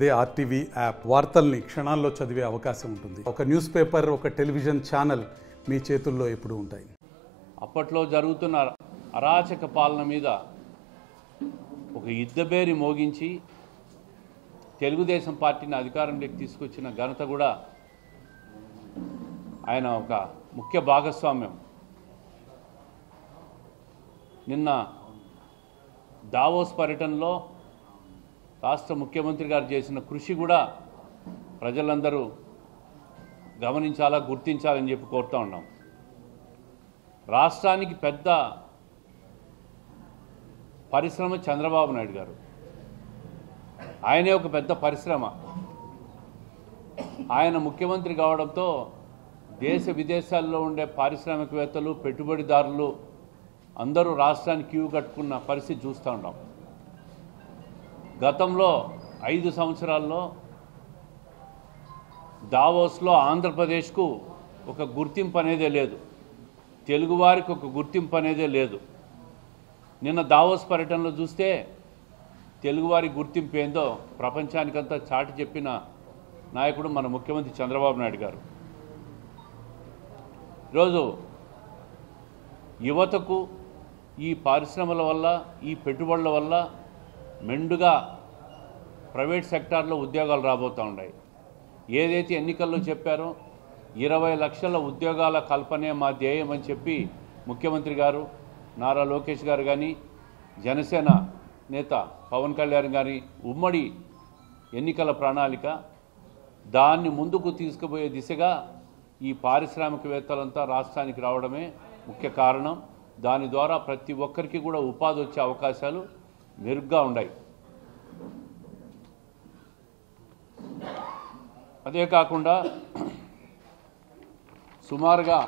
అదే RTV app వార్తల్ని క్షణాల్లో చదివే అవకాశం ఉంటుంది. ఒక న్యూస్ పేపర్, ఒక టెలివిజన్ ఛానల్ మీ చేతుల్లో ఎప్పుడూ ఉంటాయి. అప్పట్లో జరుగుతున్న అరాచక పాలన మీద ఒక యుద్ధబేరి మోగించి తెలుగుదేశం పార్టీని అధికారంలోకి తీసుకొచ్చిన ఘనత కూడా ఆయన ఒక ముఖ్య భాగస్వామ్యం. నిన్న దావోస్ పర్యటనలో రాష్ట్ర ముఖ్యమంత్రి గారు చేసిన కృషి కూడా ప్రజలందరూ గమనించాలా, గుర్తించాలని చెప్పి కోరుతూ ఉన్నాం. రాష్ట్రానికి పెద్ద పరిశ్రమ చంద్రబాబు నాయుడు గారు. ఆయనే ఒక పెద్ద పరిశ్రమ. ఆయన ముఖ్యమంత్రి కావడంతో దేశ విదేశాల్లో ఉండే పారిశ్రామికవేత్తలు, పెట్టుబడిదారులు అందరూ రాష్ట్రానికి క్యూ కట్టుకున్న పరిస్థితి చూస్తూ ఉన్నాం. గతంలో 5 సంవత్సరాల్లో దావోస్లో ఆంధ్రప్రదేశ్కు ఒక గుర్తింపు అనేదే లేదు, తెలుగువారికి ఒక గుర్తింపు అనేదే లేదు. నిన్న దావోస్ పర్యటనలో చూస్తే తెలుగువారి గుర్తింపు ఏందో ప్రపంచానికంతా చాటి చెప్పిన నాయకుడు మన ముఖ్యమంత్రి చంద్రబాబు నాయుడు గారు. ఈరోజు యువతకు ఈ పరిశ్రమల వల్ల, ఈ పెట్టుబడుల వల్ల మెండుగా ప్రైవేట్ సెక్టార్లో ఉద్యోగాలు రాబోతూ ఉన్నాయి. ఏదైతే ఎన్నికల్లో చెప్పారో 20 లక్షల ఉద్యోగాల కల్పనే మా ధ్యేయం అని చెప్పి ముఖ్యమంత్రి గారు, నారా లోకేష్ గారు కానీ, జనసేన నేత పవన్ కళ్యాణ్ గారి ఉమ్మడి ఎన్నికల ప్రణాళిక, దాన్ని ముందుకు తీసుకుపోయే దిశగా ఈ పారిశ్రామికవేత్తలంతా రాష్ట్రానికి రావడమే ముఖ్య కారణం. దాని ద్వారా ప్రతి ఒక్కరికి కూడా ఉపాధి వచ్చే అవకాశాలు మెరుగ్గా ఉన్నాయి. అదే కాకుండా సుమారుగా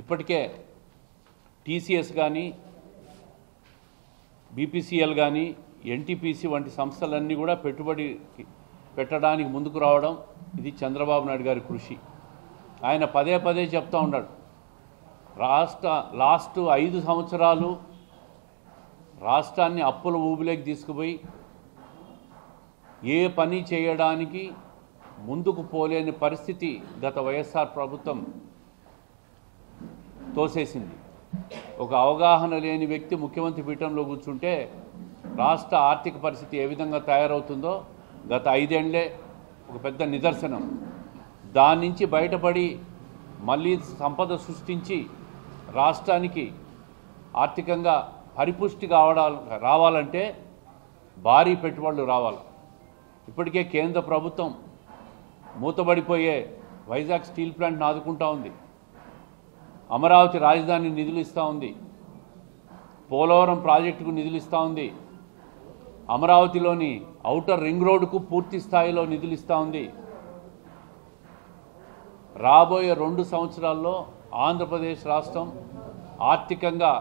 ఇప్పటికే టీసీఎస్ కానీ, బీపీసీఎల్ కానీ, ఎన్టీపీసీ వంటి సంస్థలన్నీ కూడా పెట్టుబడి పెట్టడానికి ముందుకు రావడం ఇది చంద్రబాబు నాయుడు గారి కృషి. ఆయన పదే పదే చెప్తూ ఉన్నాడు, లాస్ట్ 5 సంవత్సరాలు రాష్ట్రాన్ని అప్పుల ఊబిలోకి తీసుకుపోయి ఏ పని చేయడానికి ముందుకు పోలేని పరిస్థితి గత వైఎస్ఆర్ ప్రభుత్వం తోసేసింది. ఒక అవగాహన లేని వ్యక్తి ముఖ్యమంత్రి పీఠంలో కూర్చుంటే రాష్ట్ర ఆర్థిక పరిస్థితి ఏ విధంగా తయారవుతుందో గత 5 ఏళ్లే ఒక పెద్ద నిదర్శనం. దాని నుంచి బయటపడి మళ్ళీ సంపద సృష్టించి రాష్ట్రానికి ఆర్థికంగా పరిపుష్టి రావాలంటే భారీ పెట్టుబడులు రావాలి. ఇప్పటికే కేంద్ర ప్రభుత్వం మూతబడిపోయే వైజాగ్ స్టీల్ ప్లాంట్ను ఆదుకుంటూ ఉంది, అమరావతి రాజధాని నిధులు ఇస్తూ ఉంది, పోలవరం ప్రాజెక్టుకు నిధులు ఇస్తూ ఉంది, అమరావతిలోని ఔటర్ రింగ్ రోడ్డుకు పూర్తి స్థాయిలో నిధులు ఇస్తూ ఉంది. రాబోయే 2 సంవత్సరాల్లో ఆంధ్రప్రదేశ్ రాష్ట్రం ఆర్థికంగా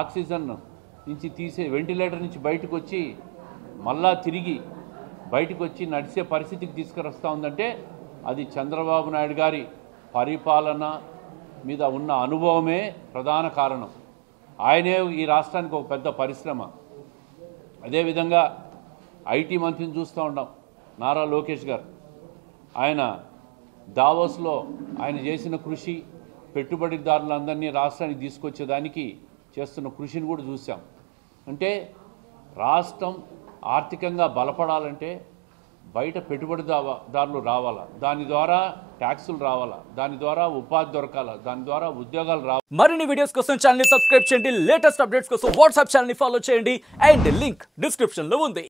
ఆక్సిజన్ నుంచి వెంటిలేటర్ నుంచి బయటకు వచ్చి మళ్ళా తిరిగి బయటకు వచ్చి నడిచే పరిస్థితికి తీసుకురస్తూ ఉందంటే అది చంద్రబాబు నాయుడు గారి పరిపాలన మీద ఉన్న అనుభవమే ప్రధాన కారణం. ఆయనే ఈ రాష్ట్రానికి ఒక పెద్ద పరిశ్రమ. అదేవిధంగా ఐటీ మంత్రిని చూస్తూ ఉన్నాం, నారా లోకేష్ గారు. ఆయన దావోస్లో ఆయన చేసిన కృషి, పెట్టుబడిదారులందరినీ రాష్ట్రానికి తీసుకొచ్చేదానికి చేస్తున్న కృషిని కూడా చూసాం. అంటే రాష్ట్రం ఆర్థికంగా బలపడాలంటే బయట పెట్టుబడిదారులు రావాలా, దాని ద్వారా ట్యాక్సులు రావాలా, దాని ద్వారా ఉపాధి దొరకాలా, దాని ద్వారా ఉద్యోగాలు రావాలి. మరిన్ని వీడియోస్ కోసం ఛానల్ ని సబ్స్క్రైబ్ చేయండి, లేటెస్ట్ అప్డేట్స్ కోసం వాట్సాప్ ఛానల్ ని ఫాలో చేయండి అండ్ లింక్ డిస్క్రిప్షన్ లో ఉంది.